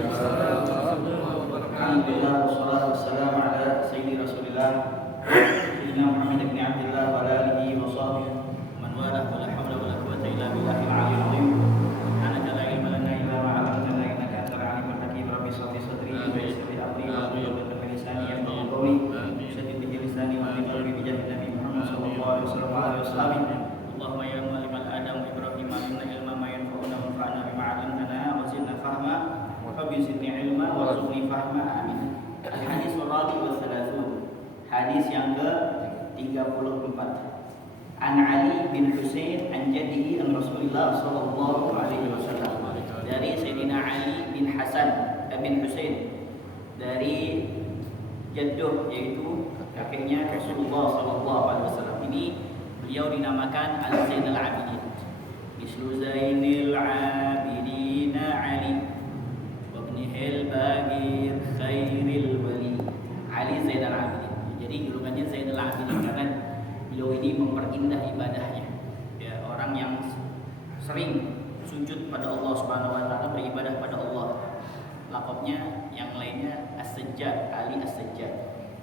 Alhamdulillah wassalatu wassalamu ala sayyidi Rasulillah sayyidina Muhammad bin Abdullah wa ala alihi wa sahbihi man wala wa la hawla wa la quwwata illa billahil aliyyil azim. Subhanaka la ilma lana illa ma 'allamtana innaka antal alimul hakim. Rabbi shrah li sadri wa yassir li amri wahlul 'uqdatam min lisani yafqahu qawli. Shaddid bihi lisani wa bi qalbi bi jahi Nabi Muhammad sallallahu alaihi wasallam. Allahumma ya mu'allimal Adam wa Ibrahim 'allimna ilma ma yanfa'una wanfa'na bima 'allamtana wa zidna fahma wa zidni ilma warzuqni fahma. Amin. Hadis Rabi wa Salasun. Hadis yang ke-34. An Ali bin Husain an jaddihi an Rasulullah sallallahu alaihi wasallam. Dari Sayyidina Ali bin bin Husain dari jadduh, yaitu kakeknya Rasulullah sallallahu alaihi wasallam. Ini beliau dinamakan Al-Zainal Abidin. Mislu Zainil Abidin Ali wa ibnihil Bagir Khairil Wali. Ali Zainal Abidin. Jadi julukannya Zainal Abidin karena beliau ini memperindah ibadahnya. Ya, orang yang sering sujud pada Allah Subhanahu wa taala, beribadah pada Allah. Lakopnya yang lainnya As-Sajjad, Ali As-Sajjad.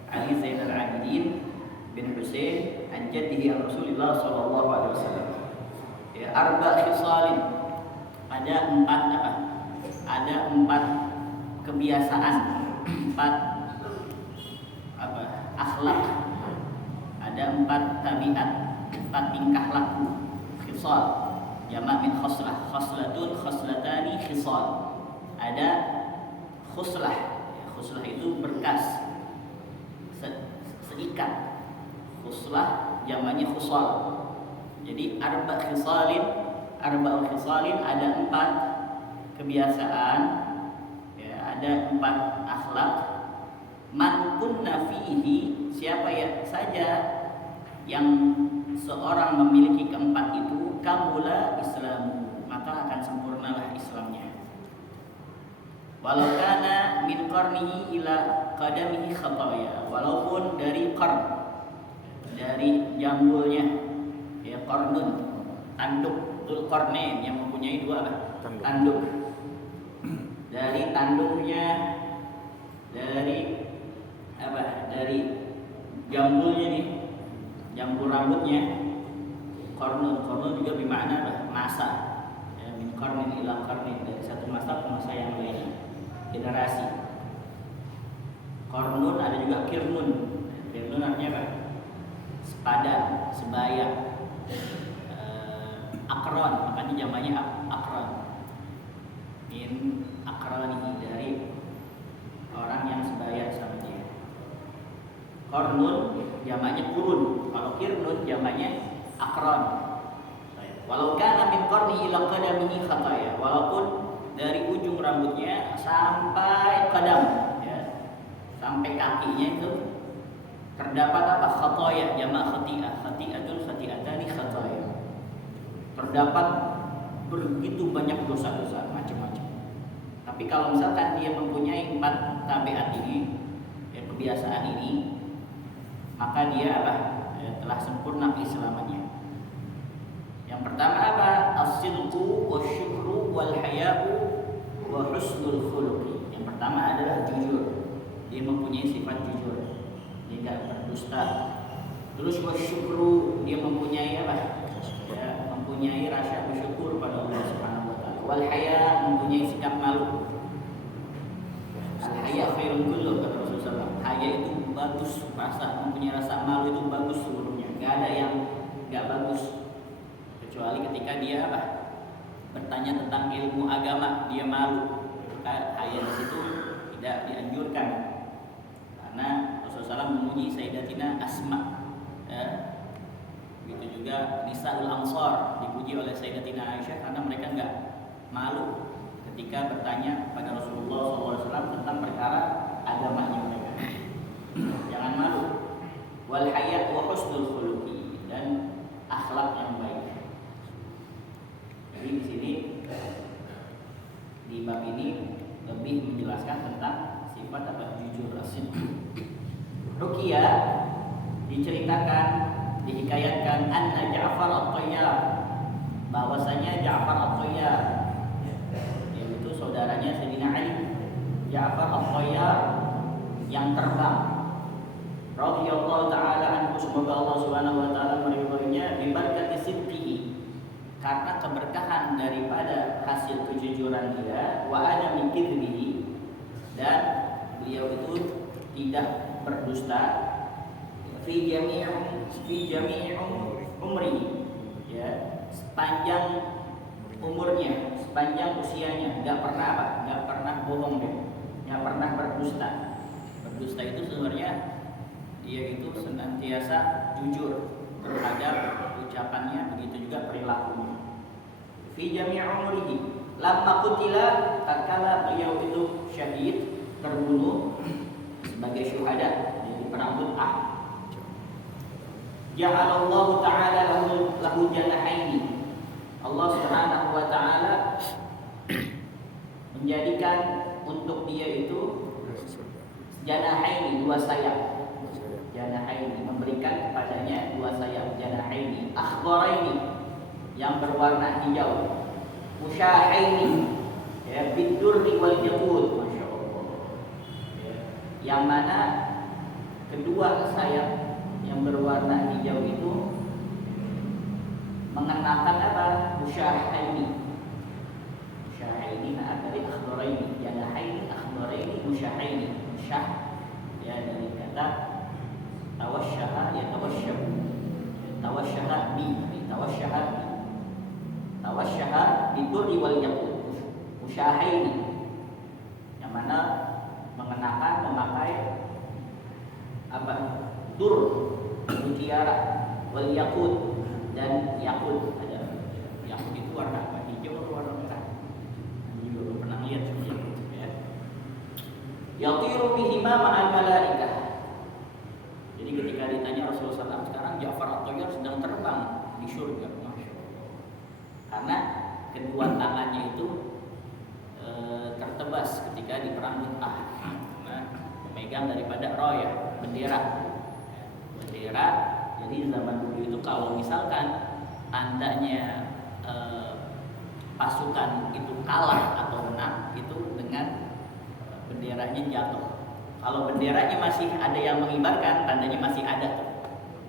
Ali Zainal Abidin bin Husain an jaddihi Rasulullah sallallahu alaihi wasallam. Ya, arba khisalin. Ada empat kebiasaan, empat akhlak. Ada empat tabiat, empat tingkah laku. Khisal jamak min khoslah, khoslatun, khoslatani, khisal. Ada khuslah. Khuslah itu berkas, seikat. Khuslah jamaknya khusal. Jadi arba'u khisalin ada empat kebiasaan, ya, ada empat akhlak. Man kunna fihi, siapa ya saja yang seorang memiliki keempat itu, kamula islamu, maka akan sempurnalah Islamnya. Walau kana min qarnihi ila qadamihi khataya, walaupun dari jambulnya, ya, qarnun, tanduk, Dzulqarnain yang mempunyai dua tanduk. Dari tanduknya, dari jambulnya nih, jambul rambutnya, qarnun juga bermakna masa, ya, min qarnin ila qarnin, dari satu masa ke masa yang lainnya, generasi. Qarnun ada juga kirnun artinya apa? Sepadan, sebaya. Akron, makanya jamaknya akron. Min akronihi, dari orang yang sebaya sama dia. Qarnun jamaknya kurun, kalau kirnun jamaknya akron. Walau kana min qarni ila qadamihi khataya, walaupun dari ujung rambutnya sampai qadam, ya, sampai kakinya itu terdapat apa? Khataya, jamak khati'ah, khati'atul khati'atani khataya. Terdapat begitu banyak dosa-dosa macam-macam. Tapi kalau misalkan dia mempunyai empat tabiat ini, ya, kebiasaan ini, maka dia telah sempurna keislamannya. Yang pertama apa? As-sidqu wasyukru wal haya'u wa husnul khuluqi. Yang pertama adalah jujur. Dia mempunyai sifat jujur, dia tidak berdusta. Terus wasyukru, dia mempunyai ya, mempunyai rasa bersyukur pada Allah Subhanahu wa taala. Wal haya, mempunyai sikap malu. Al haya khairun kullu, kata Rasulullah. Haya itu bagus, mempunyai rasa malu itu bagus seluruhnya. Enggak ada yang enggak bagus. Kecuali ketika dia bertanya tentang ilmu agama, dia malu. Maka haya di situ tidak dianjurkan. Karena Rasulullah memuji Sayyidatina Asma. Begitu juga Nisaul Ansar dipuji oleh Sayyidatina Aisyah karena mereka enggak malu ketika bertanya pada Rasulullah SAW tentang perkara agamanya mereka. Jangan malu. Wal haya wa husnul khuluqi, dan akhlak yang baik. Jadi di sini di bab ini lebih menjelaskan tentang sifat jujur, asid. Ruqyah diceritakan, dihikayatkan anna Ja'far at-Tayyar, bahwasanya Ja'far at-Tayyar, yaitu saudaranya Sayyidina Ali, Ja'far At-Tayyar yang terbang radhiyallahu taala anhu, semoga Allah Subhanahu wa taala meridhoinya, bi barakati sidqihi, karena keberkahan daripada hasil kejujuran dia, wa adami kidbihi, dan beliau itu tidak berdusta, fi jami'i umri, ya, sepanjang umurnya, sepanjang usianya, nggak pernah bohong dia, nggak pernah berdusta. Berdusta itu sebenarnya dia itu senantiasa jujur terhadap ucapannya, begitu juga perilakunya. Fi jami'i umrihi, lamma qutila, tatkala beliau itu syahid, terbunuh sebagai syuhada di perang Mu'tah. Ja'alallahu ta'ala lahu janahaini, Allah Subhanahu wa taala menjadikan untuk dia itu janahaini, dua sayap. Janahaini, memberikan kepadanya dua sayap. Janahaini akhdaraini, yang berwarna hijau. Musyahaini, ya, bidurri wal yaqut, masyaallah, ya, yang mana kedua sayap yang berwarna hijau itu mengenakan apa? Musyahaini. Musyahaini dari akhdaraini, janahaini akhdaraini musyahaini. Musyah, ya, dari kata tawasyaha, ya, tawasyaha bidurri wal yaqut, musyahaini, yang mana mengenakan, memakai apa? Dur, mutiara, wal yaqut, dan yakut. Ada yakut itu warna apa? Hijau atau warna merah? Juga belum pernah lihat seperti itu, ya. Yatiru bihima ma'al malaikah. Jadi ketika ditanya Rasulullah SAW, sekarang Ja'far At-Tayyar sedang terbang di surga, Masya Allah. Karena kedua tangannya itu tertebas ketika di perang Mu'tah, nah, memegang daripada raya, bendera. Bendera. Jadi zaman dulu itu kalau misalkan tandanya pasukan itu kalah atau menang, itu dengan benderanya jatuh. Kalau benderanya masih ada yang mengibarkan, tandanya masih ada,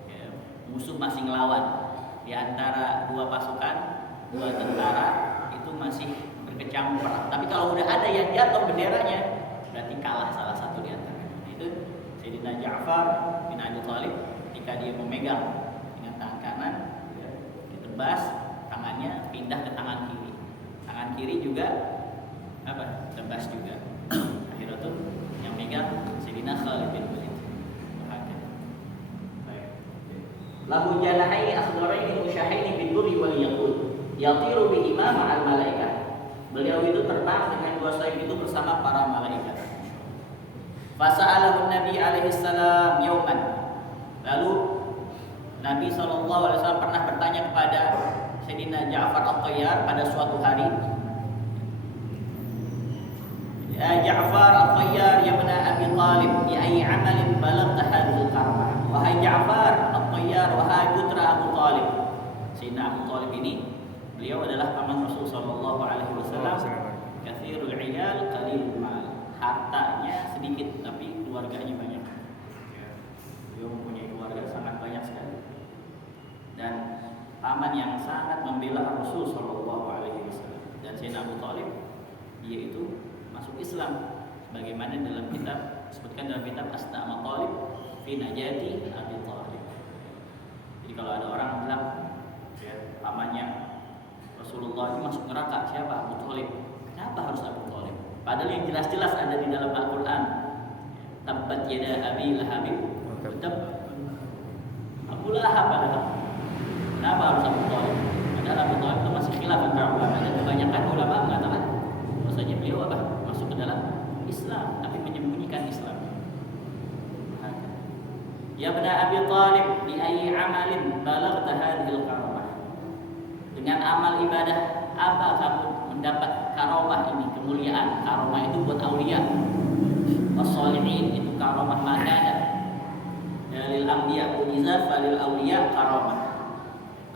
ya, musuh masih ngelawan. Di antara dua pasukan, dua tentara itu masih berkecamuk perang. Tapi kalau udah ada yang jatuh benderanya, berarti kalah salah satu di antaranya. Itu Sayyidina Ja'far bin Abi Thalib, ketika dia memegang dengan tangan kanan, ya, ditebas tangannya, pindah ke tangan kiri. Tangan kiri juga apa? Tebas juga. Akhirnya tuh yang megang Sayyidina Khalid bin Walid. Lahu janahaini akhdaraini musyahaini bidurri wal yaqut, yatiru bihima ma'al malaikat. Beliau itu terbang dengan dua sayap itu bersama para malaikat. Fasa'alahu Nabi alaihi salam yauman. Lalu Nabi SAW pernah bertanya kepada Sayyidina Ja'far At-Tayyar pada suatu hari, ya Ja'far At-Tayyar ya ibn Abi Thalib, bi ayyi amalin balaghta hadhil karamah. Wahai Ja'far At-Tayyar, wahai putra Abu Thalib. Sayyidina Abu Thalib ini, beliau adalah paman Rasul sallallahu alaihi wasallam. Katsirul iyal qalilul mal. Hartanya sedikit tapi keluarganya banyak. Beliau mempunyai keluarga sangat banyak sekali. Dan paman yang sangat membela Rasul sallallahu alaihi wasallam. Dan Sayyidina Abu Thalib, dia itu masuk Islam sebagaimana dalam kitab disebutkan dalam kitab Asma Thalib fi Najati Abi Thalib. Jadi kalau ada orang bilang, ya, pamannya Rasulullah itu masuk neraka, siapa? Abu Thalib. Kenapa harus Abu Thalib? Padahal yang jelas-jelas ada di dalam Al-Qur'an. Tabbat yada Abi Lahab wa tab. Abu Lahab adalah. Kenapa harus Abu Thalib? Padahal Abu Thalib itu masih khilaf antara ulama, dan kebanyakan ulama mengatakan bahwasanya beliau apa? Masuk ke dalam Islam tapi menyembunyikan Islam. Ya ibn Abi Thalib, bi ayyi amalin balaghta hadhil karamah. Dengan amal ibadah apa kamu mendapat karamah ini, kemuliaan? Karamah itu buat aulia. As-shalihin itu karamah makana. Dalil anbiya mukjizat, falil aulia karamah.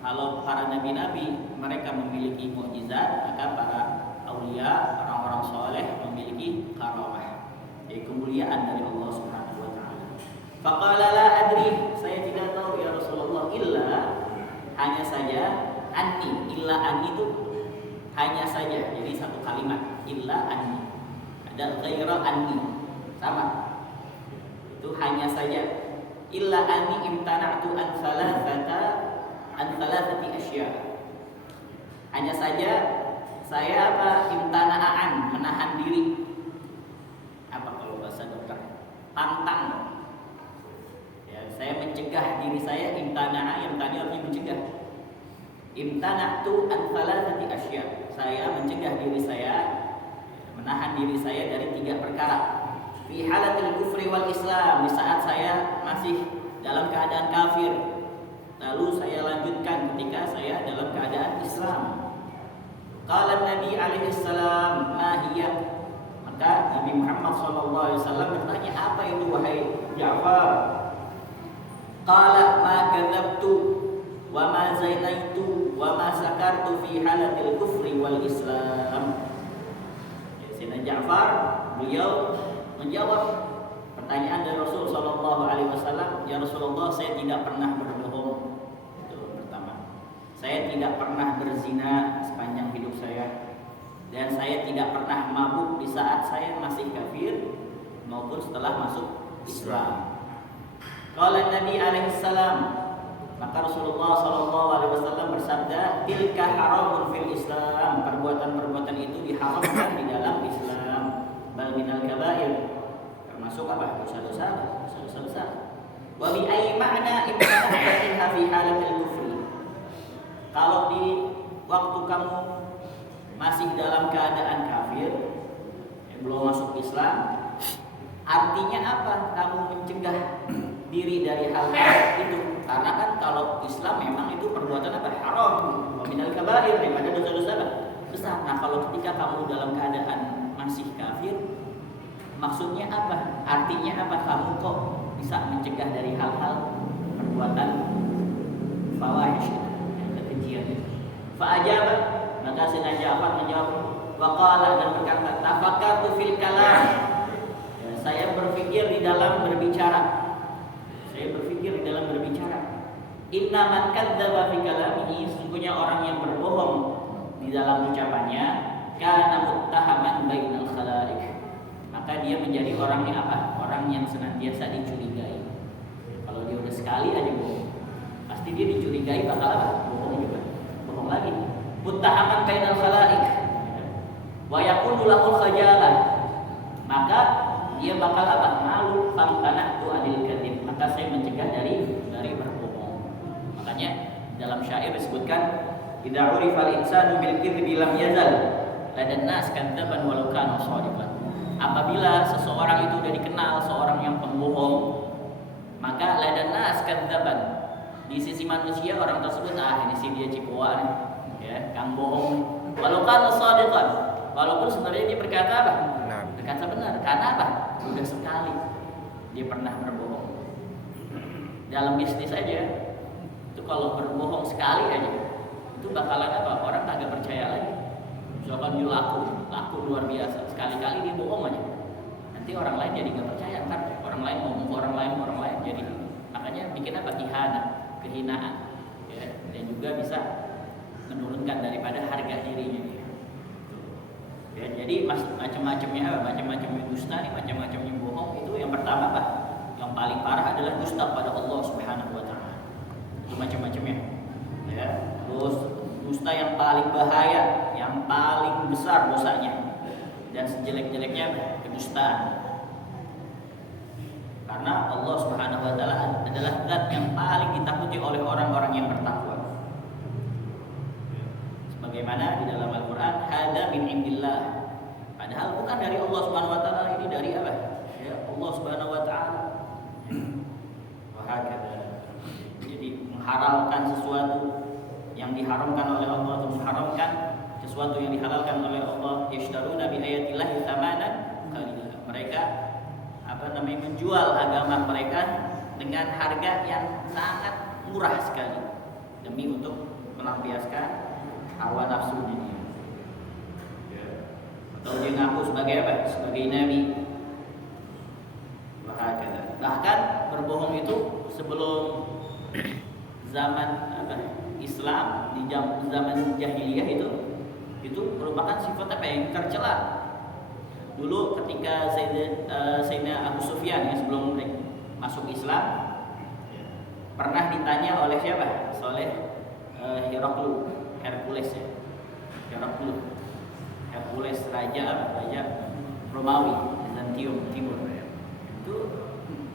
Kalau para nabi-nabi mereka memiliki mukjizat, maka para aulia, orang-orang soleh memiliki karamah. Jadi kemuliaan dari Allah Subhanahu wa taala. Faqala la adri, saya tidak tahu ya Rasulullah, illa hanya saja anni, illa anni itu hanya saja. Jadi satu kalimat, illa anni. Ada ghaira anni. Sama. Itu hanya saja. Illa anni imtana'tu an thalathati asya. Hanya saja saya imtana'an, menahan diri. Apa kalau bahasa dokter? Tantang. Ya, saya mencegah diri saya, imtana'a, imtani artinya mencegah. Imtana'tu an thalathati asya. Saya mencegah diri saya, menahan diri saya dari 3 perkara. Fi halatil kufri wal Islam, di saat saya masih dalam keadaan kafir. Lalu saya lanjutkan ketika saya dalam keadaan Islam. Qala Nabi alaihi salam, ma hiya? Maka Nabi Muhammad sallallahu alaihi wasallam bertanya, apa itu wahai Ja'far? Qala ma kadzabtu wa ma zainaitu wa ma sakartu fi halatil kufri wal Islam. Sayyidina Ja'far beliau menjawab pertanyaan dari Rasul sallallahu alaihi wasallam, ya Rasulullah, saya tidak pernah berbohong. Itu pertama. Saya tidak pernah berzina sepanjang hidup saya, dan saya tidak pernah mabuk di saat saya masih kafir maupun setelah masuk Islam. Qala Nabi alaihi salam, maka Rasulullah sallallahu alaihi wasallam bersabda, tilka haramun fil Islam, perbuatan-perbuatan itu diharamkan di dalam Islam. Bal minal kabair, termasuk apa? Dosa-dosa besar. Wa bi ayyi ma'na imtana'a fi halatil kufri. Kalau di waktu kamu masih dalam keadaan kafir, belum masuk Islam, artinya apa? Kamu mencegah diri dari hal itu. Karena kan kalau Islam memang itu perbuatan apa? Haram. Wa minal kabair, daripada dosa-dosa besar. Nah, kalau ketika kamu dalam keadaan masih kafir, maksudnya apa? Artinya apa? Kamu kok bisa mencegah dari hal-hal perbuatan fawahish, kekejian itu. Fa'ajaba, maka Sayyidina Ja'far menjawab, waqala, dan berkata, tafakkartu fil kalam. Ya, saya berpikir di dalam berbicara. Inna man kadzdzaba fi kalamihi, sesungguhnya orang yang berbohong di dalam ucapannya, kana muttahaman bainal khalaiq, maka dia menjadi orang yang apa? Orang yang senantiasa dicurigai. Kalau dia udah sekali aja bohong, pasti dia dicurigai bakal apa? Bohong juga, bohong lagi. Muttahaman bainal khalaiq wa yakunu lahul khajalah, maka dia bakal apa? Malu. Famtana'tu anil kadzib, maka saya mencegah dari berbohong. Makanya dalam syair disebutkan, idza urifal insanu bil kadzbi lam yazal ladan nas kadzaban walau kana shadiqan. Apabila seseorang itu sudah dikenal seorang yang pembohong, maka ladan nas kadzaban, di sisi manusia orang tersebut, ini sih dia cipoa nih, ya, kang bohong. Walau kana shadiqan, walaupun sebenarnya dia berkata apa? Berkata benar. Karena apa? Sudah sekali dia pernah berbohong. Dalam bisnis aja, itu kalau berbohong sekali aja, itu bakalan apa? Orang kagak percaya lagi. Misalkan dia laku luar biasa, sekali-kali dia bohong aja, nanti orang lain jadi nggak percaya kan? Orang lain ngomong orang lain jadi, makanya bikin apa? Kehinaan, ya, dan juga bisa menurunkan daripada harga dirinya. Ya, jadi macam-macamnya apa? Macam-macamnya dusta nih, macam-macamnya bohong itu yang pertama apa? Yang paling parah adalah dusta pada Allah Subhanahu wa taala. Itu macam-macamnya. Ya, terus dusta yang paling bahaya, yang paling besar dosanya, dan sejelek-jeleknya kedustaan. Karena Allah Subhanahu wa taala adalah zat yang paling ditakuti oleh orang-orang yang bertakwa. Sebagaimana di dalam Al-Qur'an, hada min indillah. Padahal bukan dari Allah Subhanahu wa taala, ini dari apa? Ya, Allah Subhanahu wa taala. Jadi mengharamkan sesuatu yang diharamkan oleh Allah, atau mengharamkan sesuatu yang dihalalkan oleh Allah. Yashtaruna bi ayatillahi tsamanan qalila. Mereka menjual agama mereka dengan harga yang sangat murah sekali demi untuk melampiaskan hawa nafsu dunia. Atau dia ngaku sebagai apa? Sebagai nabi. Bahkan berbohong itu sebelum zaman Islam, di zaman jahiliyah itu merupakan sifat yang tercela. Dulu ketika Sayyidina Abu Sufyan ya, sebelum masuk Islam pernah ditanya oleh siapa? Oleh Hercules ya. Hercules raja Romawi Bizantium Timur. Itu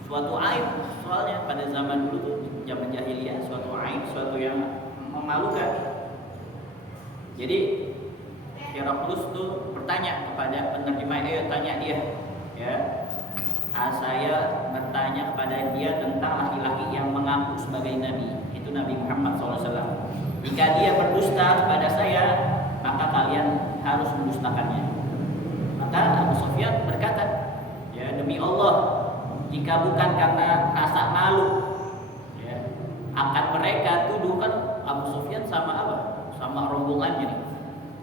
suatu aib soalnya pada zaman dulu tuh, zaman jahiliyah, suatu aib, suatu yang memalukan. Jadi Hercules tuh bertanya kepada penerjemah, tanya dia ya. Saya bertanya kepada dia tentang laki-laki yang mengaku sebagai nabi, itu Nabi Muhammad SAW. Jika dia berdusta kepada saya, maka kalian harus mendustakannya. Maka Abu Sufyan berkata, ya demi Allah, jika bukan karena rasa malu, ya, akan mereka tuduhkan Abu Sufyan sama apa? Sama rombongannya nih.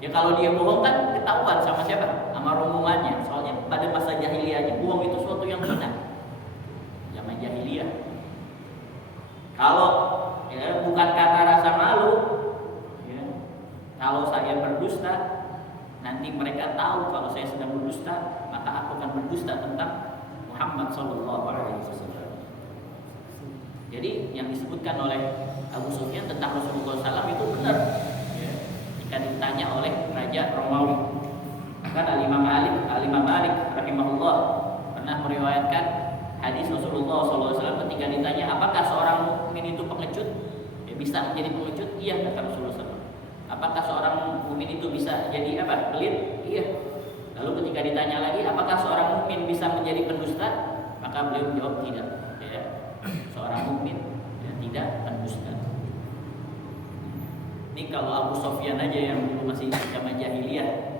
Ya kalau dia bohong kan ketahuan sama siapa? Sama rombongannya. Soalnya pada masa jahiliyahnya bohong itu suatu yang hina. Zaman jahiliyah. Kalau ya, bukan karena rasa malu, ya, kalau saya berdusta, nanti mereka tahu kalau saya sedang berdusta, maka aku akan berdusta tentang Muhammad SAW. Jadi yang disebutkan oleh Abu Sufyan tentang Rasulullah SAW itu benar. Jika ditanya oleh Raja Romawi, kan Al-Imam Malik rahimahullah pernah meriwayatkan hadis Rasulullah SAW ketika ditanya apakah seorang mukmin itu pengecut, ya, bisa menjadi pengecut? Iya, kata Rasulullah SAW. Apakah seorang mukmin itu bisa jadi apa? Pelit? Iya. Lalu ketika ditanya lagi apakah seorang mukmin bisa menjadi pendusta, maka beliau menjawab tidak. Ya, seorang mukmin ya, tidak pendusta. Ini kalau Abu Sufyan aja yang dulu masih zaman jahiliyah,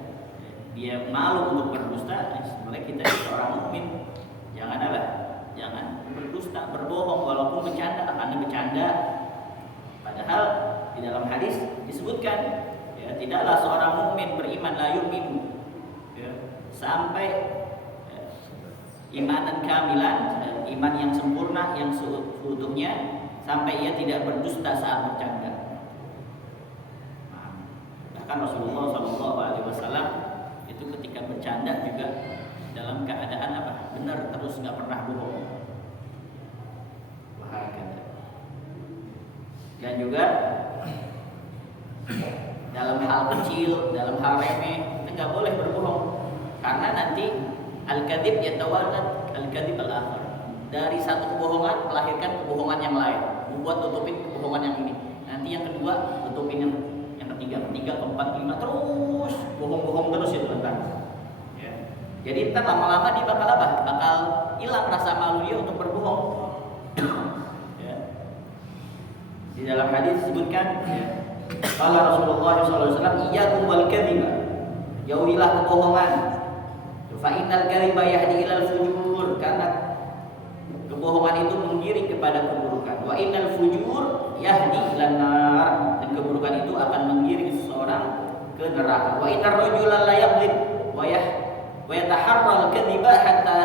dia malu untuk berdusta, sebenarnya kita seorang mukmin jangan berdusta, berbohong walaupun bercanda, karena bercanda. Padahal di dalam hadis disebutkan, ya, tidaklah seorang mukmin beriman la yu'minu, ya, sampai imanan kamilan, iman yang sempurna, yang seutuhnya, sampai ia tidak berdusta saat bercanda. Bahkan Rasulullah SAW itu ketika bercanda juga dalam keadaan apa? Benar, terus nggak pernah bohong. Dan juga dalam hal kecil, dalam hal remeh, kita nggak boleh berbohong, karena nanti al-kadhib yatawallad al-kadhib al-akhar. Dari satu kebohongan melahirkan kebohongan yang lain, membuat tutupin kebohongan yang ini. Nanti yang kedua tutupin yang ketiga, keempat, kelima, terus bohong-bohong terus itu tentang. Ya. Jadi ntar lama-lama dia bakal hilang rasa malu dia untuk berbohong. Ya. Di dalam hadis disebutkan, ya, kalau Rasulullah SAW, iyyakum wal kadhiba, jauhilah kebohongan. Fa innal kadhiba yahdi ilal fujur, karena kebohongan itu menggiring kepada keburukan. Wa innal fujur yahdi ilan nar, dan keburukan itu akan menggiring seseorang ke neraka. Wa innar rajula la yaqdhib wa yataharral kadhiba hatta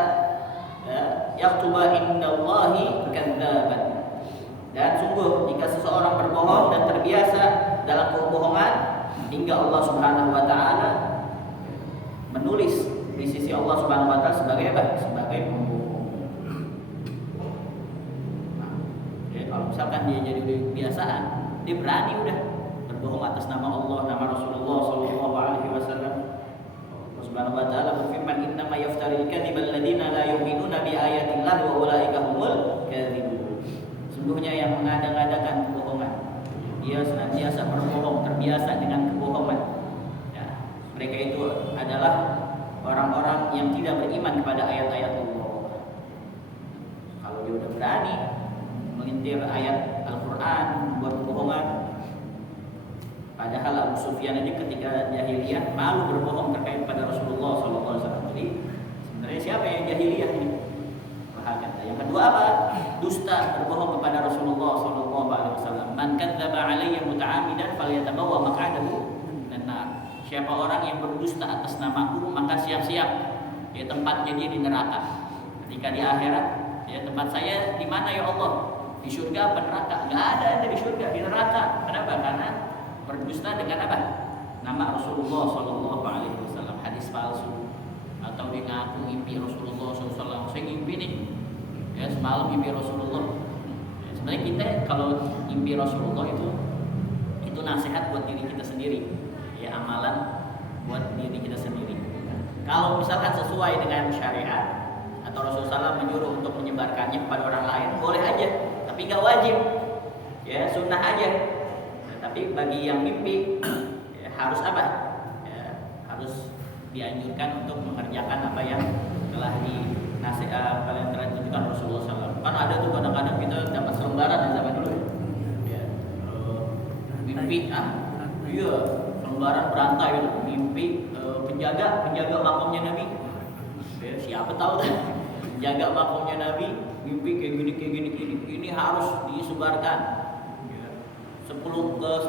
yaktuba indallahi kadzaban. Dan sungguh jika seseorang berbohong dan terbiasa dalam kebohongan hingga Allah Subhanahu wa taala menulis di sisi Allah Subhanahu wa taala sebagai apa? Sebagai pembohong. Kalau misalkan dia jadi kebiasaan, dia berani udah berbohong atas nama Allah, nama Rasulullah sallallahu alaihi wasallam. Allah Subhanahu wa taala berfirman, "Innama yaftaril kadhiba alladziina la yu'minuuna bi ayaatillahi wa ulaika humul kadzibun." Sungguhnya yang mengada-ngadakan kebohongan, dia senantiasa berbohong, terbiasa dengan kebohongan. Ya, mereka itu adalah orang-orang yang tidak beriman kepada ayat-ayat Allah. Kalau dia udah berani mengintir ayat Al-Quran, buat kebohongan. Padahal Abu Sufyan ini ketika jahiliyah malu berbohong terkait pada Rasulullah SAW. Jadi sebenarnya siapa yang jahiliyah ini? Yang kedua apa? Dusta, berbohong kepada Rasulullah SAW. Man kadzdzaba alayya muta'ammidan falyatabawwa maq'adahu minan nar. Siapa orang yang berdusta atas namaku, maka siap-siap ya tempatnya dia di neraka. Ketika di akhirat Ya, tempat saya di mana ya Allah? Di surga apa neraka? Nggak ada ente di surga, di neraka. Kenapa? Karena berdusta dengan apa? Nama Rasulullah Shallallahu Alaihi Wasallam, hadis palsu, atau dia ngaku mimpi Rasulullah SAW. Saya ngimpi nih, ya semalam mimpi Rasulullah. Ya, sebenarnya kita kalau mimpi Rasulullah itu nasihat buat diri kita sendiri, ya amalan buat diri kita sendiri. Kalau misalkan sesuai dengan syariat atau Rasulullah SAW menyuruh untuk menyebarkannya kepada orang lain, boleh aja, tapi nggak wajib, ya sunnah aja. Nah, tapi bagi yang mimpi ya, harus apa? Ya, harus dianjurkan untuk mengerjakan apa yang telah ditunjukkan Rasulullah SAW. Kan ada tuh kadang-kadang kita dapat selembaran di zaman dulu ya. Mimpi iya selembaran berantai gitu, mimpi penjaga makamnya Nabi. Ya, siapa tahu kan? Penjaga makamnya Nabi mimpi kayak gini ini harus disebarkan. Ya. 10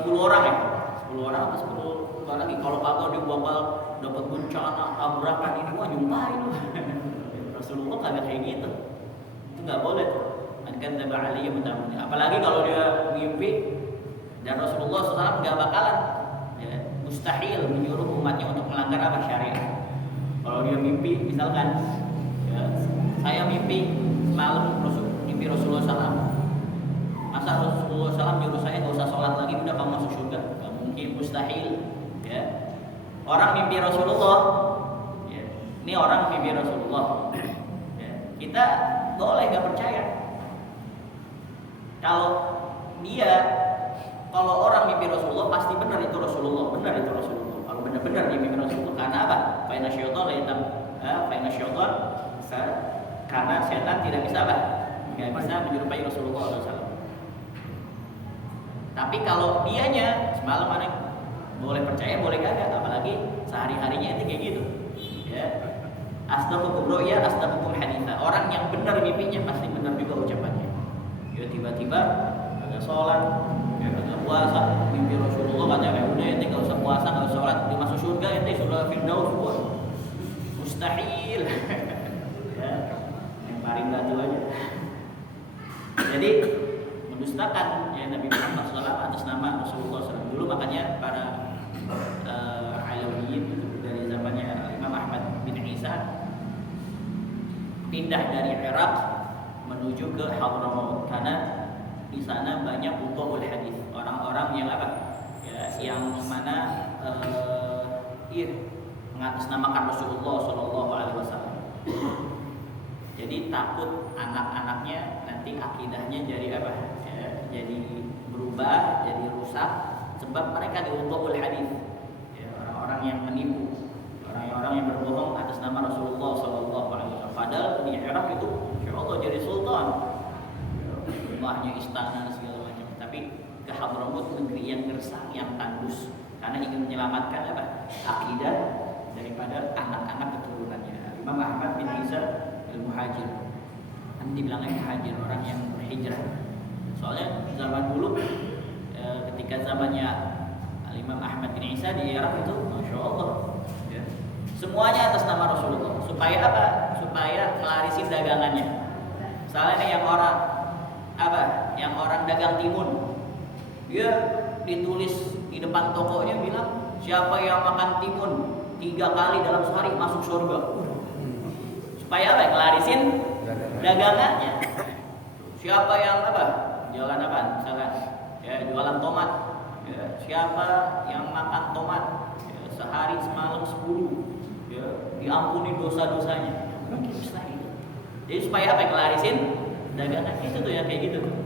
orang ya. 10 orang apa 10 lagi, kalau kagak dia bakal dapat bencana tabrakan ini wah nyumpahin loh. Rasulullah kagak kayak gitu, itu nggak boleh tuh. Kan alaihi mutamani. Apalagi kalau dia mimpi dan Rasulullah SAW nggak bakalan ya, mustahil menyuruh umatnya untuk melanggar apa syariat. Kalau dia mimpi misalkan ya, saya mimpi semalam mimpi Rasulullah SAW, masa Rasulullah SAW nyuruh saya nggak usah sholat lagi udah kamu masuk surga? Nggak mungkin, mustahil. Ya. Orang mimpi Rasulullah, ya. Ini orang mimpi Rasulullah, ya. Kita boleh nggak percaya. Kalau orang mimpi Rasulullah pasti benar itu Rasulullah. Kalau benar-benar dia mimpi Rasulullah, karena apa? Karena setan tidak bisa apa? Nggak bisa menyerupai Rasulullah SAW. Tapi kalau dianya semalam mana boleh percaya, boleh kagak, apalagi sehari-harinya itu kayak gitu. Ya. Asdaqukum ru'ya, asdaqukum haditha. Orang yang benar mimpinya pasti benar juga ucapannya. Ya tiba-tiba kagak sholat, ya kagak puasa, mimpi Rasulullah katanya udah ente enggak usah puasa, enggak usah sholat, dia masuk surga ente surga Firdaus. Mustahil. Ya, yang paling batu aja. Jadi mendustakan ya Nabi Muhammad SAW atas nama Rasulullah SAW. Dulu makanya para Alawiyin dari zamannya Imam Ahmad bin Isa pindah dari Irak menuju ke Hadramaut karena di sana banyak fuqahul hadis, orang-orang yang apa? Ya, yang mana mengatasnamakan Rasulullah SAW. Jadi takut anak-anaknya nanti akidahnya jadi apa? Ya, jadi berubah, jadi rusak sebab mereka diutuhul hadis. Ya, orang-orang yang menipu, orang-orang yang berbohong atas nama Rasulullah SAW. Padahal di Irak itu, insya Allah jadi sultan, rumahnya istana segala macam. Tapi ke Hadramaut negeri yang gersang, yang tandus, karena ingin menyelamatkan apa? Akidah daripada anak-anak keturunannya. Imam Ahmad bin Isa al-Muhajir, kan dibilangnya muhajir, orang yang berhijrah. Soalnya zaman dulu ketika zamannya Imam Ahmad bin Isa di Irak itu, masya Allah, ya, semuanya atas nama Rasulullah. Supaya apa? Supaya melarisin dagangannya. Misalnya yang orang apa? Yang orang dagang timun, dia ditulis di depan tokonya bilang siapa yang makan timun 3 kali dalam sehari masuk surga. Supaya apa? Melarisin dagangannya. Siapa yang apa? Jualan apa? Misalkan ya jualan tomat. Ya, siapa yang makan tomat ya, sehari semalam 10 ya, diampuni dosa-dosanya. Mungkin mustahil. Jadi supaya apa? Melarisin dagangan itu tuh ya kayak gitu tuh.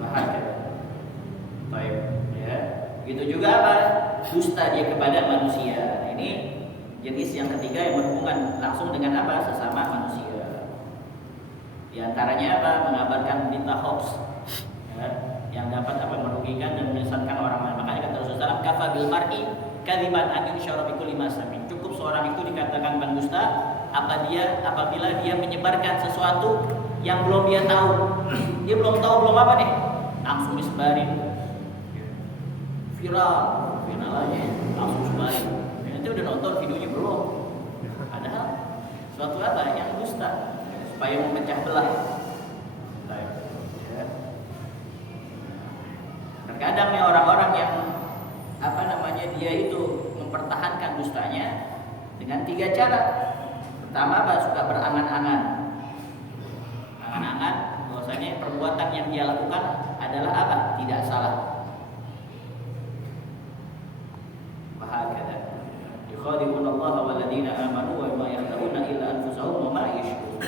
Bahaya. Baik, ya. Gitu juga apa? Dusta dia kepada manusia. Nah, ini jenis yang ketiga yang berhubungan langsung dengan apa? Sesama manusia. Di antaranya apa? Mengabarkan berita hoax, ya, yang dapat apa? Merugikan dan menyesatkan orang lain. Makanya kata Rasulullah, kafa bil mar'i kadziban an yusyara bi kulli ma sami. Cukup seorang itu dikatakan pendusta apabila dia menyebarkan sesuatu yang belum dia tahu. Dia belum tahu belum apa nih, langsung disebarin. Viral aja, langsung sebarin. Nanti udah nonton videonya belum? Padahal suatu apa yang dusta supaya memecah belah dengan 3 cara. Pertama, suka berangan-angan. Angan-angan bahwasanya perbuatan yang dia lakukan adalah apa? Tidak salah. Wahakadha. Yukhadi'una Allah wal ladzina amanu wa ma yakhda'una illa anfusahum wa ma yash'urun.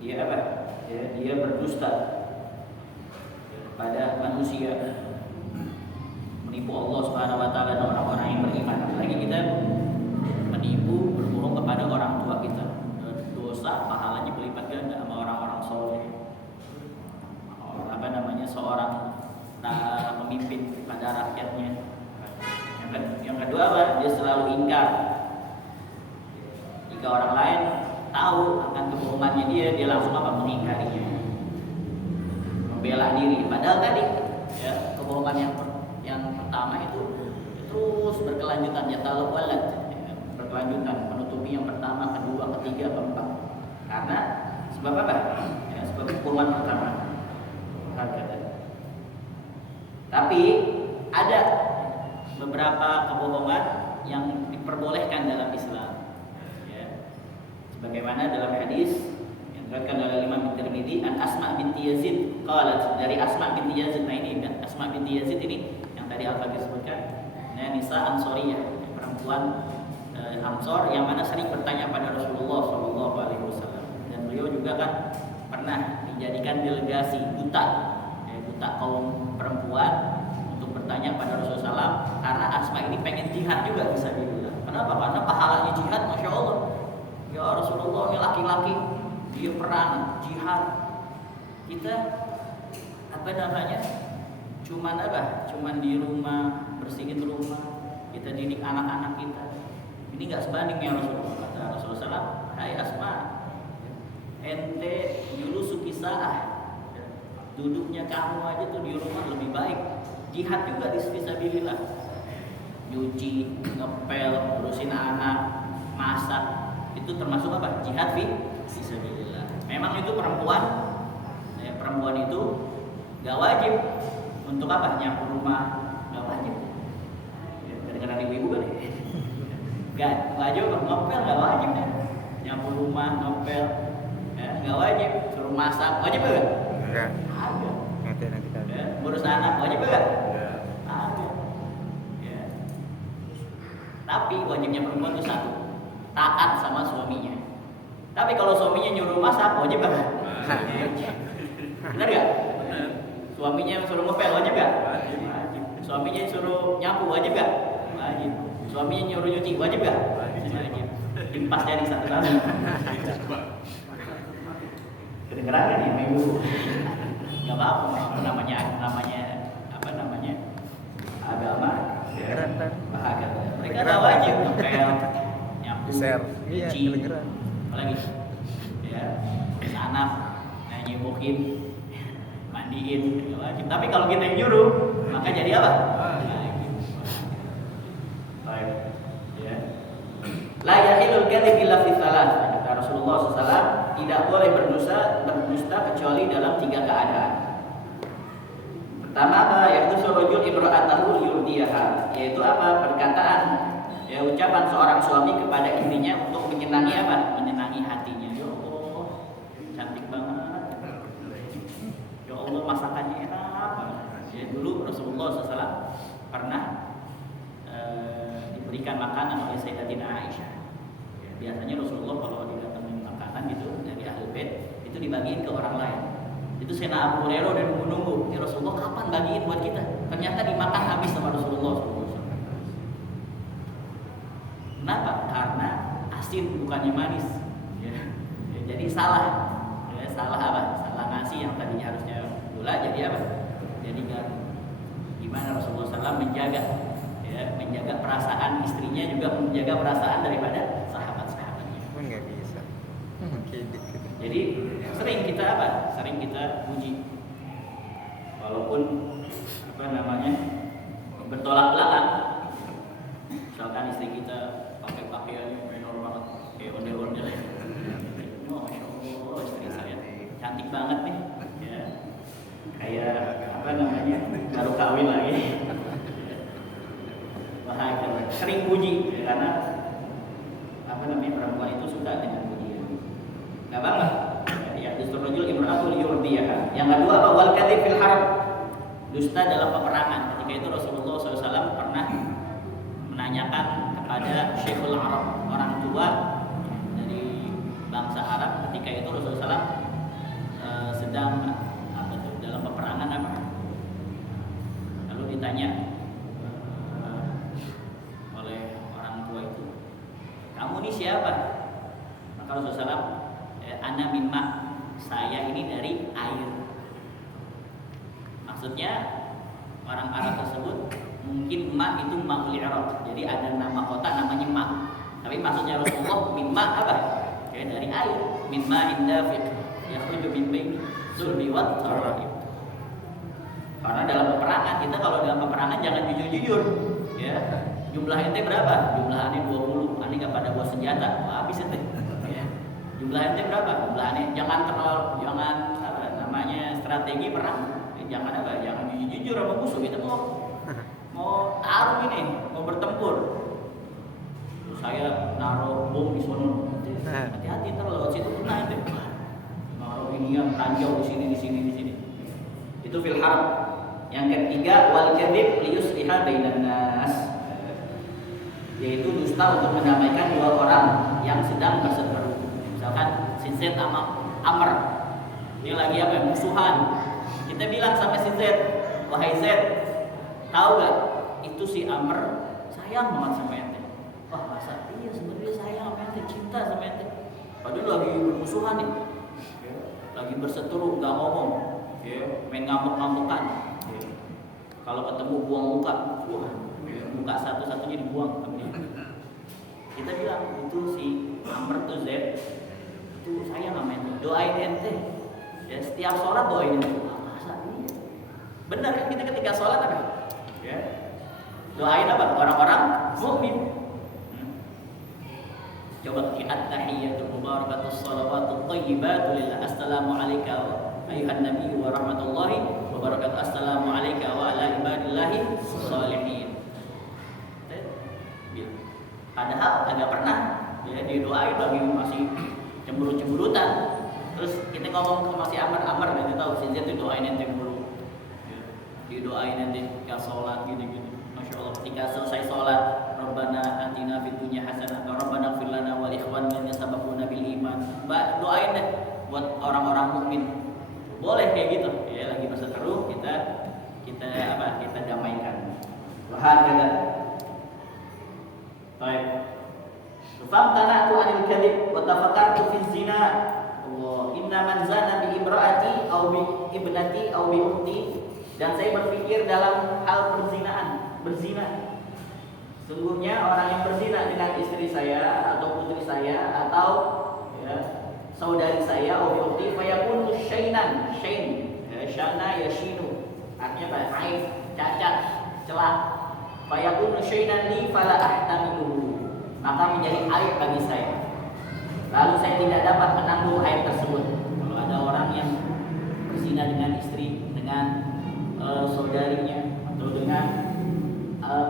Dia apa? Dia berdusta kepada manusia, menipu Allah Subhanahu wa taala dan orang-orang yang beriman. Apalagi kita menipu, berbohong kepada orang tua kita. Dosa pahalanya berlipat ganda sama orang-orang soleh. Seorang pemimpin pada rakyatnya. Yang kedua apa? Dia selalu ingkar. Jika orang lain tahu akan kebohongannya dia langsung apa? Mengingkarinya, membela diri. Padahal tadi ya, kebohongan yang pertama itu terus berkelanjutan, ya talawwalat, berkelanjutan, menutupi yang pertama, kedua, ketiga, keempat. Karena sebab apa? Ya, sebab kebohongan pertama. Tapi ada beberapa kebohongan yang diperbolehkan dalam Islam. Ya. Sebagaimana dalam hadis yang diriwayatkan oleh Imam Tirmidzi, an Asma binti Yazid qalat, dari Asma binti Yazid. Nah ini kan Asma binti Yazid ini yang tadi Al-Faqih sebutkan. Nah, Nisa Ansoriyah, perempuan Ansor yang mana sering bertanya pada Rasulullah SAW. Dan beliau juga kan pernah dijadikan delegasi duta kaum perempuan untuk bertanya pada Rasulullah SAW, karena Asma ini pengen jihad juga fisabilillah. Kenapa? Karena pahalanya jihad, masya Allah. Ya Rasulullah, ini laki-laki dia perang jihad, kita cuman di rumah bersihin rumah, kita didik anak-anak kita. Ini nggak sebanding ya Rasulullah. Kata Rasulullah SAW, hai Asma, ente dulu sukisah, duduknya kamu aja tuh di rumah lebih baik. Jihad juga fisabilillah. Nyuci, ngepel, urusin anak, masak, itu termasuk apa? Jihad fisabilillah. Memang itu perempuan itu gak wajib untuk apa? Nyapu rumah, gak wajib. Kadang-kadang ibu-ibu kan gak wajib, ngepel gak wajib ya. Nyapu rumah, ngepel gak wajib. Suruh masak, wajib gak? Enggak. Ada. Nanti kan. Ngurus anak wajib gak? Ada. Ya. Tapi wajibnya perempuan itu satu, taat sama suaminya. Tapi kalau suaminya nyuruh masak, wajib gak? Benar gak? Suaminya suruh ngepel, wajib gak? Wajib. Suaminya suruh nyapu, wajib gak? Wajib. Suaminya nyuruh nyuci, wajib gak? Wajib. Impas jadi satu-satu. Kedengeran kan ya, ibu? Gak apa-apa, namanya agama. Bahagia. Mereka tak wajib ngepel, nyapu, nyuci, apalagi ya, anak nyibukin, mandiin, gak wajib. Tapi kalau kita yang nyuruh, maka jadi apa? Baik. Ya. La yahilul kadhib illa fi thalath. Kata Rasulullah SAW, tidak boleh berdusta kecuali dalam 3 keadaan. Pertama apa? Yaitu surujul imra'atahu yurdiyaha, yaitu apa? Perkataan, ya, ucapan seorang suami kepada istrinya untuk menyenangi apa? Menyenangi hatinya. Ya Allah, cantik banget. Ya Allah, masakannya enak banget. Ya, dulu Rasulullah SAW pernah diberikan makanan oleh Sayyidatina Aisyah. Ya, biasanya Rasulullah kalau didatengin makanan gitu dari ahli bait itu dibagiin ke orang lain. Itu Sayyidina Abu Hurairah udah nunggu-nunggu, ini Rasulullah kapan bagiin buat kita? Ternyata dimakan habis sama Rasulullah SAW. Kenapa? Karena asin bukannya manis. Ya. Ya, jadi salah. Ya, salah apa? Salah ngasih yang tadinya harusnya gula jadi apa? Jadi garam. Gimana Rasulullah SAW menjaga perasaan istrinya, juga menjaga perasaan daripada sahabat-sahabatnya. Enggak bisa. Jadi sering kita puji, walaupun bertolak belakang. Misalkan istri kita pakai pakaian menor banget, kayak ondel-ondel. Masya Allah, istri saya cantik banget nih, ya. Kayak baru kawin lagi. Bahagia, sering puji, karena dusta dalam peperangan. Ketika itu Rasulullah SAW pernah menanyakan kepada Syekhul Arab, orang tua dari bangsa Arab. Ketika itu Rasulullah SAW sedang dalam peperangan apa? Lalu ditanya oleh orang tua itu, kamu ini siapa? Maka Rasulullah SAW, ana min ma, saya ini dari air. Maksudnya orang Arab tersebut mungkin ma itu ma'ul i'rab. Jadi ada nama kota namanya ma. Tapi maksudnya Rasulullah min ma apa? Ya, dari air. Min ma'in dafiq yakhruju min baini sulbi wat tarahib. Karena dalam peperangan, kita kalau dalam peperangan jangan jujur-jujur. Ya. Jumlah ente berapa? Jumlah ane 20. Ane enggak pada bawa senjata. Wah, habis ente. Ya. Jumlah ente berapa? Jumlah ane jangan apa namanya strategi perang. Jangan apa? Jangan jujur sama musuh. Kita mau taruh ini, mau bertempur. Terus saya naruh bom di sono. Hati-hati ntar lewat situ kena ente. Naruh ini yang ranjau di sini. Itu fil harb. Yang ketiga wal kadzib liyusliha bainan nas. Yaitu dusta untuk mendamaikan dua orang yang sedang berseteru. Misalkan si Z sama Amr. Ini lagi apa? Musuhan. Kita bilang sama si Z, wahai Z, tahu gak? Itu si Amr sayang banget sama ente. Wah masa? Iya sebenarnya sayang sama ente, cinta sama ente. Padahal lagi bermusuhan nih, lagi berseteru, nggak ngomong, main ngambek-ngambekan. Kalau ketemu buang muka, wah, muka satu-satunya dibuang. Kita bilang itu si Amr tuh Z, itu sayang sama ente. Doain ente. Ya, setiap sholat doain ente. Benar kan kita ketika sholat apa? Ya. Doain apa? Orang-orang mukmin. Coba at-tahiyatul mubarakatus shalawatut thayyibatu lillah. Assalamu alayka ayuhan nabi wa rahmatullahi wa barakatuh. Assalamu alayka wa ala ibadillahi sholihin. Padahal agak pernah ya didoain lagi masih cemburu-cemburutan. Terus kita ngomong sama si Amr nanti tahu si Z itu doain ente mulu. Didoain nanti ketika sholat gitu-gitu. Masya Allah ketika selesai sholat, Rabbana atina fid dunya hasanah wa Rabbana ighfir lana wal ikhwanina alladzina sabaquna bil iman. Doain deh buat orang-orang mukmin. Boleh kayak gitu. Ya lagi berseteru kita damaikan. Wahakala. Baik. Famtana'tu 'anil kadhib wa tafakkartu fi zina. Allah, inna man zana bi imra'ati aw bi ibnati aw bi ukhti. Dan saya berpikir dalam hal berzina. Sungguhnya orang yang berzina dengan istri saya atau putri saya atau ya, saudari saya atau ukhti fayakunu syainan, syana yashinu. Artinya apa? Aib, cacat, celah. Fayakunu syainan li fala ahtamiluhu. Maka menjadi aib bagi saya. Lalu saya tidak dapat menanggung aib tersebut. Kalau ada orang yang berzina dengan istri, dengan saudarinya atau dengan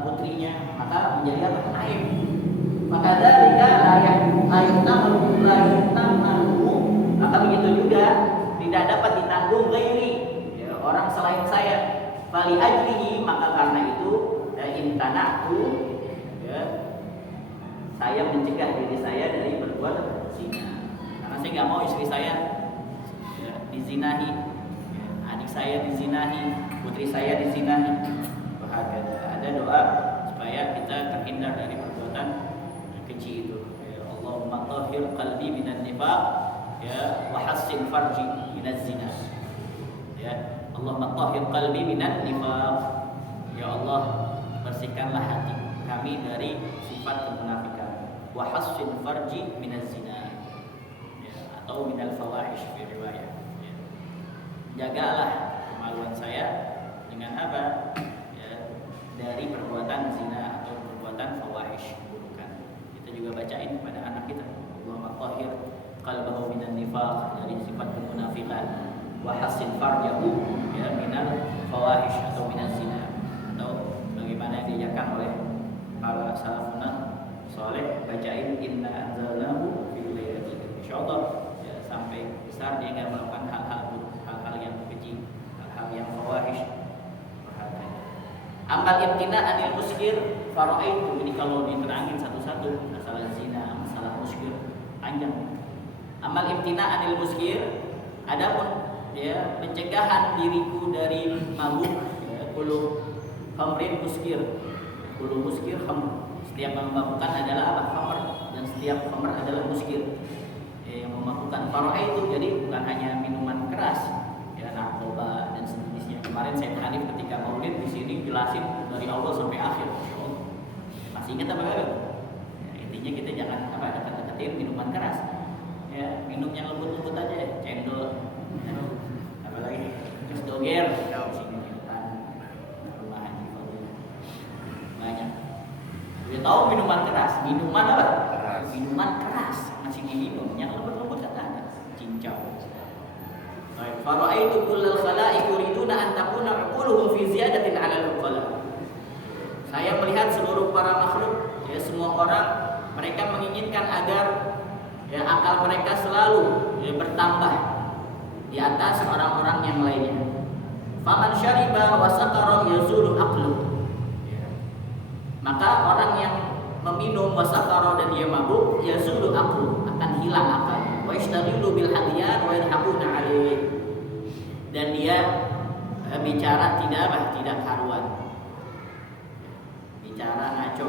putrinya, maka menjadi apa? Aib. Maka dalika maka begitu juga tidak dapat ditanggung ghairi, ya, orang selain saya. Fali ajlihi, maka karena itu imtana'tu, ya, saya mencegah diri saya dari berbuat zina. Karena saya nggak mau istri saya ya, dizinahi, ya, adik saya dizinahi, putri saya dizinahi. Bahagia. Ada doa supaya kita terhindar dari perbuatan keji itu. Ya, Allahumma tahhir qalbi minan nifaq, ya, wa hassin farji minaz zina. Ya, Allahumma tahhir qalbi minan nifaq. Ya Allah, bersihkanlah hati kami dari sifat kemunafikan. Wa hassin farji minaz zina. Ya, atau minal fawahish fi riwayah. Ya. Jagalah kemaluan saya dengan apa? Dari perbuatan zina atau perbuatan fawahish, keburukan. Kita juga bacain kepada anak kita, Allahumma tahhir qalbahu minan nifaq, dari sifat kemunafikan, wa hassin farjahu, ya, minal fawahish atau minaz zina. Atau bagaimana diajarkan oleh para salafun saleh, bacain inna anzalnahu fi lailatul qadr. Insyaallah ya, sampai besar dia enggak melakukan hal-hal buruk, hal-hal yang keji, hal-hal yang fawahish. Amal imtina anil muskir faraitu. Jadi kalau diterangin satu-satu masalah zina, masalah muskir panjang. Amal imtina anil muskir, adapun ya pencegahan diriku dari mabuk, ya, kulu khamrin muskir, kulu muskir khamr. Setiap memabukkan adalah apa? Khamr, dan setiap khamr adalah muskir, ya, yang memabukkan. Faraitu jadi bukan hanya minuman keras, ya, narkoba dan sejenisnya. Kemarin saya Hanif ketika maulid di sini jelasin dari awal sampai akhir. Masih ingat apa enggak? Ya, intinya kita jangan apa dekat-dekatin minuman keras. Ya, minum yang lembut-lembut aja, cendol, apalagi es doger, sini rumah haji banyak. Dia tahu minuman keras, minuman apa? Minuman keras masih diminum, yang lembut-lembut kan ada, cincau. Baik, faraitu kullal khalaiq yuriduna an takuna uquluhum fi ziyadatin 'ala al-uqala. Saya melihat seluruh para makhluk, ya semua orang, mereka menginginkan agar ya akal mereka selalu ya, bertambah di atas orang-orang yang lainnya. Faman syariba wa sakara yazulu aqluh. Maka orang yang meminum wa sakara dan dia mabuk, yazulu aqluh, akan hilang akal. Wa yashtaghilu bil hadiyan wa yadhhabuna 'alaihi. Dan dia bicara tidak karuan. Bicara ngaco.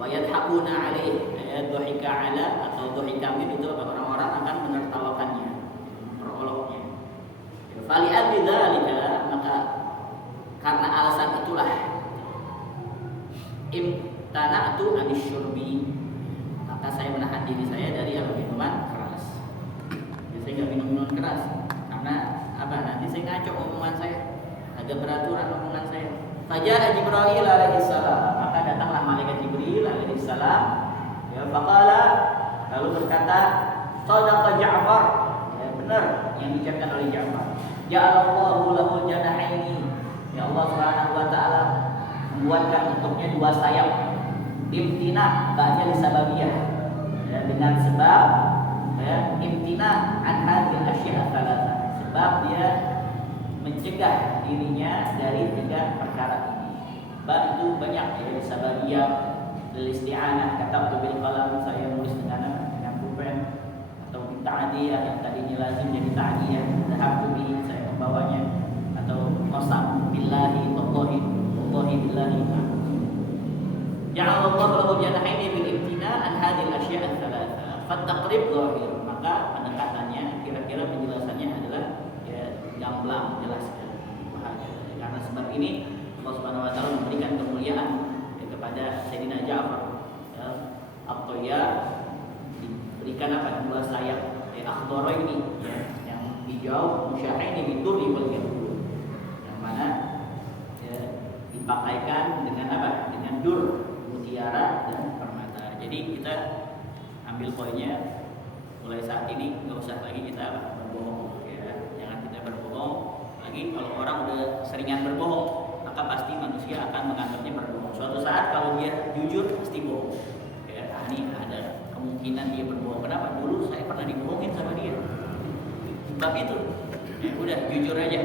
Wa yadhhabuna 'alaihi. Dhahika 'ala atau dhahika min itu orang-orang akan menertawakannya, meroloknya. Fali abi dzalika, maka karena alasan itulah imtana'tu anisyurbi, maka saya menahan diri saya dari minuman keras. Jadi saya enggak minum minuman keras karena apa? Nanti saya ngaco omongan saya, agak beraturan omongan saya. Faja'a Jibril alaihi salam, maka datanglah malaikat Jibril alaihi salam. Ya, faqala, lalu berkata, shadaqa Ja'far, ya, benar yang diucapkan oleh Ja'far. Ja'alallahu lahu janahaini. Ya Allah Subhanahu wa taala membuatkan untuknya dua sayap. Imtina, ba'da lisababiyah. Ya, dengan sebab ya, imtina an hadhil asya' tsalatsa. Sebab dia mencegah dirinya dari tiga perkara ini. Ba itu banyak ya, lisababiyah, isti'anah, katabtu bil qalam, saya menulis dengan pulpen, atau ta'diyah yang tadinya lazim jadi ta'diyah, dhahabtu bihi, saya membawanya, atau qasam billahi wallahi billahi. Ja'ala Allah lahu janahaini bil imtina an hadhil asya' ats-tsalatsa. Fattaqrib dhahir, maka pendekatannya kira-kira penjelasannya adalah ya gamblang jelaskan. Karena sebab ini Allah Subhanahu wa taala memberikan kemuliaan kepada Sayyidina Ja'far, ya, At-Thayyar, diberikan apa? Dua sayap, ya, akhdara ini, ya, yang hijau, musyahaini bidurri wal jabur, yang mana ya, dipakaikan dengan apa? Dengan dur, mutiara dan permata. Jadi kita ambil poinnya, mulai saat ini nggak usah lagi kita berbohong, ya, jangan kita berbohong lagi. Kalau orang udah seringan berbohong, maka pasti manusia akan menganggapnya berbohong. Suatu saat kalau dia jujur pasti bohong. Ya, ini ada kemungkinan dia berbohong. Kenapa? Dulu saya pernah dibohongin sama dia. Sebab itu, ya udah jujur aja.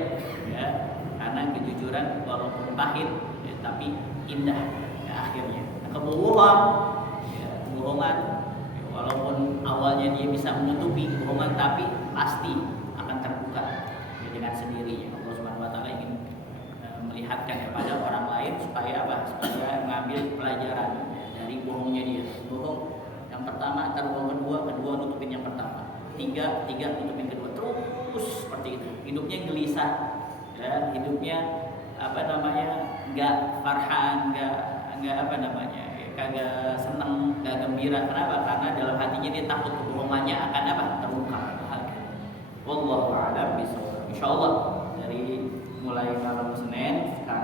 Ya, karena kejujuran walaupun pahit, ya, tapi indah ya, akhirnya. Nah, kebohongan, ya, kebohongan, ya, walaupun awalnya dia bisa menutupi kebohongan, tapi pasti akan terbuka ya, dengan sendirinya. Allah Subhanahu wa taala ingin melihatkan kepada orang lain supaya apa? Supaya mengambil pelajaran ya, dari bohongnya dia. Bohong yang pertama, ntar bohong kedua nutupin yang pertama, tiga nutupin kedua, terus seperti itu. Hidupnya gelisah, ya, hidupnya apa namanya? Enggak farhan, enggak apa namanya? Ya, kagak senang, enggak gembira. Kenapa? Karena dalam hatinya dia takut kebohongannya akan apa? Terungkap. Wallahu a'lam bishawab. Insyaallah dari mulai malam Senin